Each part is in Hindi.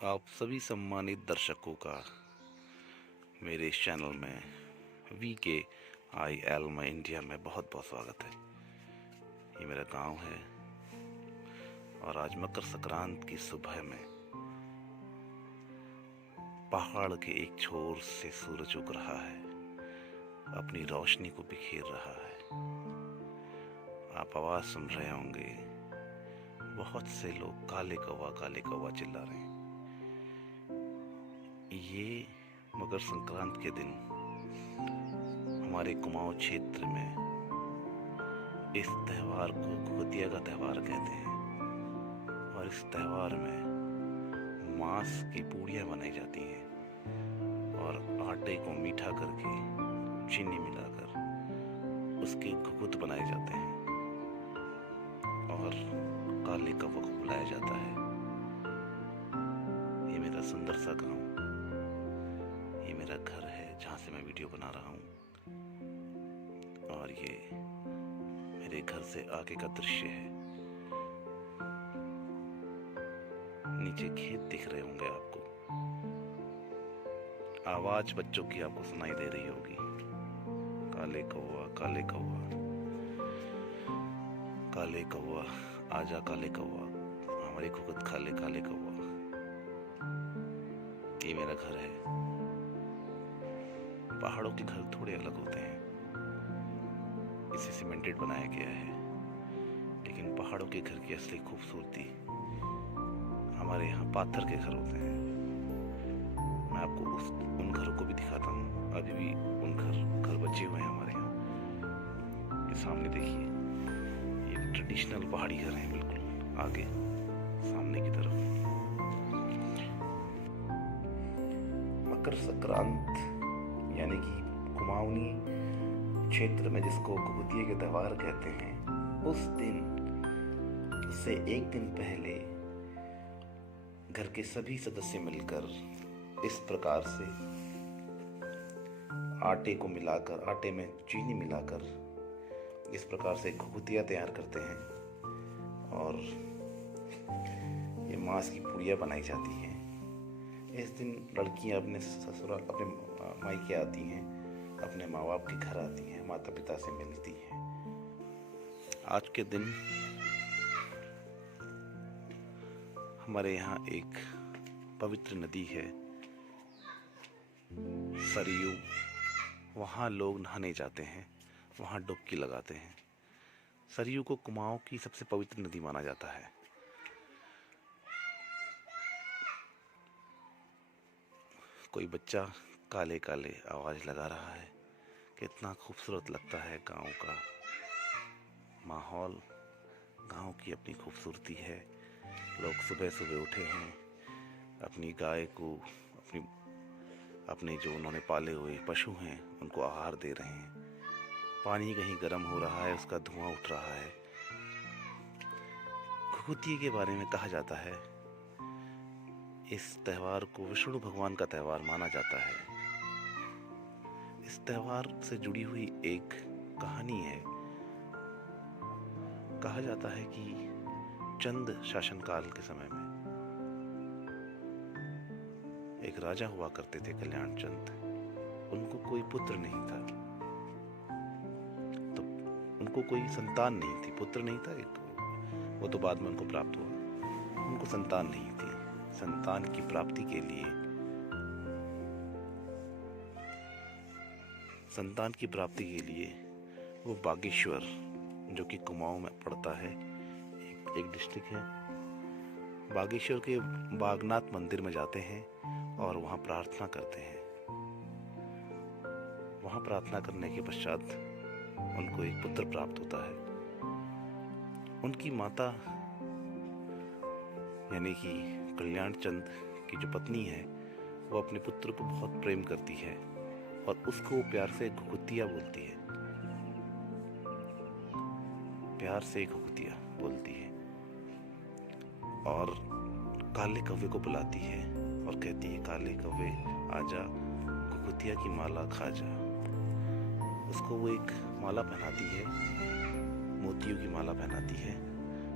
आप सभी सम्मानित दर्शकों का मेरे इस चैनल में VKIL में इंडिया में बहुत बहुत स्वागत है। ये मेरा गांव है और आज मकर संक्रांत की सुबह में पहाड़ के एक छोर से सूरज उग रहा है, अपनी रोशनी को बिखेर रहा है। आप आवाज सुन रहे होंगे, बहुत से लोग काले कौवा चिल्ला रहे हैं। ये मकर संक्रांत के दिन हमारे कुमाऊं क्षेत्र में इस त्यौहार को घुघुतिया का त्यौहार कहते हैं और इस त्यौहार में मांस की पूड़ियाँ बनाई जाती हैं और आटे को मीठा करके चीनी मिलाकर उसके घुघुत बनाए जाते हैं और काले कौवे को बुलाया जाता है। ये मेरा सुंदर सा गांव, ये मेरा घर है जहाँ से मैं वीडियो बना रहा हूँ और ये मेरे घर से आगे का दृश्य है। नीचे खेत दिख रहे होंगे आपको, आवाज बच्चों की आपको सुनाई दे रही होगी, काले कौवा काले कौवा काले कौवा आजा काले कौवा हमारी घुघुत खा ले काले कौवा। ये मेरा घर है। पहाड़ों के घर थोड़े अलग होते हैं, इसे सीमेंटेड बनाया गया है, लेकिन पहाड़ों के घर की असली खूबसूरती हमारे यहाँ पाथर के घर होते हैं। मैं आपको उन घरों को भी दिखाता हूँ। अभी भी उन घर बचे हुए हैं हमारे यहाँ। ये सामने देखिए, ये ट्रेडिशनल पहाड़ी घर हैं, बिल्कुल आगे सामने की तरफ। मकर संक्रांत यानी कि कुमाऊनी क्षेत्र में जिसको घुघुतिया के त्यौहार कहते हैं, उस दिन से एक दिन पहले घर के सभी सदस्य मिलकर इस प्रकार से आटे को मिलाकर, आटे में चीनी मिलाकर इस प्रकार से घुघुतिया तैयार करते हैं और ये मांस की पूड़ियाँ बनाई जाती हैं। इस दिन लड़कियां अपने ससुराल, अपने मायके आती हैं, अपने माँ बाप के घर आती हैं, माता पिता से मिलती हैं। आज के दिन हमारे यहाँ एक पवित्र नदी है सरयू, वहाँ लोग नहाने जाते हैं, वहाँ डुबकी लगाते हैं। सरयू को कुमाऊं की सबसे पवित्र नदी माना जाता है। कोई बच्चा काले काले आवाज लगा रहा है। कितना खूबसूरत लगता है गांव का माहौल, गांव की अपनी खूबसूरती है। लोग सुबह सुबह उठे हैं, अपनी गाय को, अपने जो उन्होंने पाले हुए पशु हैं उनको आहार दे रहे हैं। पानी कहीं गर्म हो रहा है, उसका धुआं उठ रहा है। घुघुतिया के बारे में कहा जाता है, इस त्यौहार को विष्णु भगवान का त्यौहार माना जाता है। इस त्यौहार से जुड़ी हुई एक कहानी है। कहा जाता है कि चंद शासनकाल के समय में एक राजा हुआ करते थे, कल्याण चंद। उनको कोई पुत्र नहीं था, तो उनको कोई संतान नहीं थी, पुत्र नहीं था। वो तो बाद में उनको प्राप्त हुआ। उनको संतान नहीं थी। संतान की प्राप्ति के लिए वो बागेश्वर, जो कि कुमाऊं में पड़ता है, एक डिस्ट्रिक्ट है, बागेश्वर के बागनाथ मंदिर में जाते हैं और वहाँ प्रार्थना करते हैं। वहाँ प्रार्थना करने के पश्चात उनको एक पुत्र प्राप्त होता है। उनकी माता यानी कि कल्याण चंद की जो पत्नी है, वो अपने पुत्र को बहुत प्रेम करती है और उसको प्यार से घुघुतिया बोलती है, प्यार से घुघुतिया बोलती है और काले कौवे को बुलाती है और कहती है, काले कौवे आजा घुघुतिया की माला खा जा। उसको वो एक माला पहनाती है, मोतियों की माला पहनाती है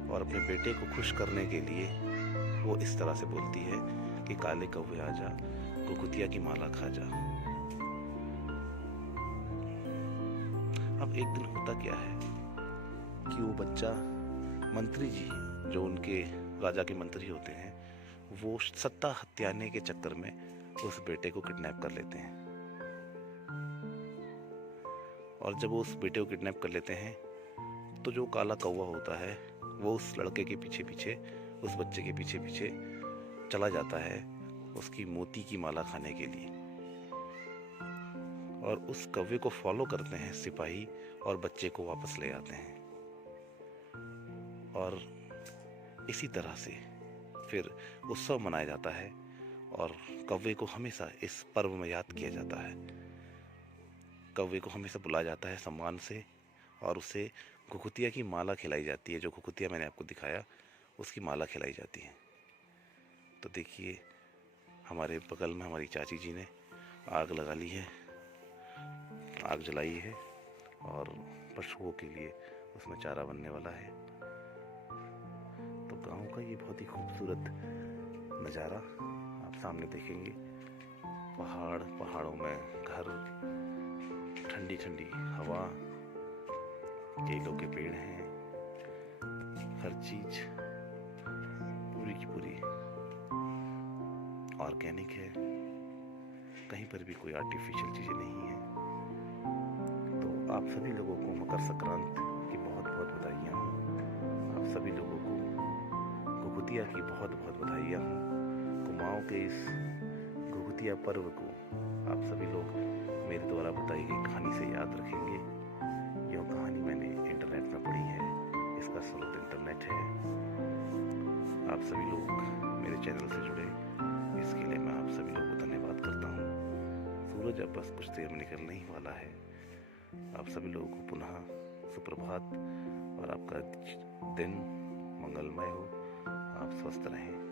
और अपने बेटे को खुश करने के लिए वो इस तरह से बोलती है, कि काले कौवे आजा, घुघुतिया की माला खा जा। अब एक दिन होता क्या है कि वो बच्चा, मंत्री जी जो उनके राजा के मंत्री होते हैं, वो सत्ता हथियाने के चक्कर में उस बेटे को किडनैप कर लेते हैं। और जब वो उस बेटे को किडनैप कर लेते हैं तो जो काला कौवा होता है वो उस लड़के के पीछे पीछे, उस बच्चे के पीछे पीछे चला जाता है उसकी मोती की माला खाने के लिए। और उस कौवे को फॉलो करते हैं सिपाही और बच्चे को वापस ले आते हैं। और इसी तरह से फिर उत्सव मनाया जाता है और कौवे को हमेशा इस पर्व में याद किया जाता है। कौवे को हमेशा बुलाया जाता है सम्मान से और उसे घुघुतिया की माला खिलाई जाती है। जो घुघुतिया मैंने आपको दिखाया उसकी माला खिलाई जाती है। तो देखिए, हमारे बगल में हमारी चाची जी ने आग लगा ली है, आग जलाई है और पशुओं के लिए उसमें चारा बनने वाला है। तो गांव का ये बहुत ही खूबसूरत नज़ारा आप सामने देखेंगे। पहाड़, पहाड़ों में घर, ठंडी ठंडी हवा, केलों के पेड़ हैं, हर चीज पूरी की पूरी ऑर्गेनिक है, कहीं पर भी कोई आर्टिफिशियल चीजें नहीं है। तो आप सभी लोगों को मकर संक्रांति की बहुत बहुत बधाइयाँ हों। आप सभी लोगों को घुघुतिया की बहुत बहुत बधाइयाँ हों। कुमाऊं के इस घुघुतिया पर्व को आप सभी लोग मेरे द्वारा बताई गई कहानी से याद रखेंगे। यह कहानी मैंने इंटरनेट में पढ़ी है, इसका स्रोत इंटरनेट है। आप सभी लोग मेरे चैनल से जुड़े, इसके लिए मैं आप सभी लोगों को धन्यवाद करता हूँ। सूरज अब बस कुछ देर में निकलने ही वाला है। आप सभी लोगों को पुनः सुप्रभात और आपका दिन मंगलमय हो। आप स्वस्थ रहें।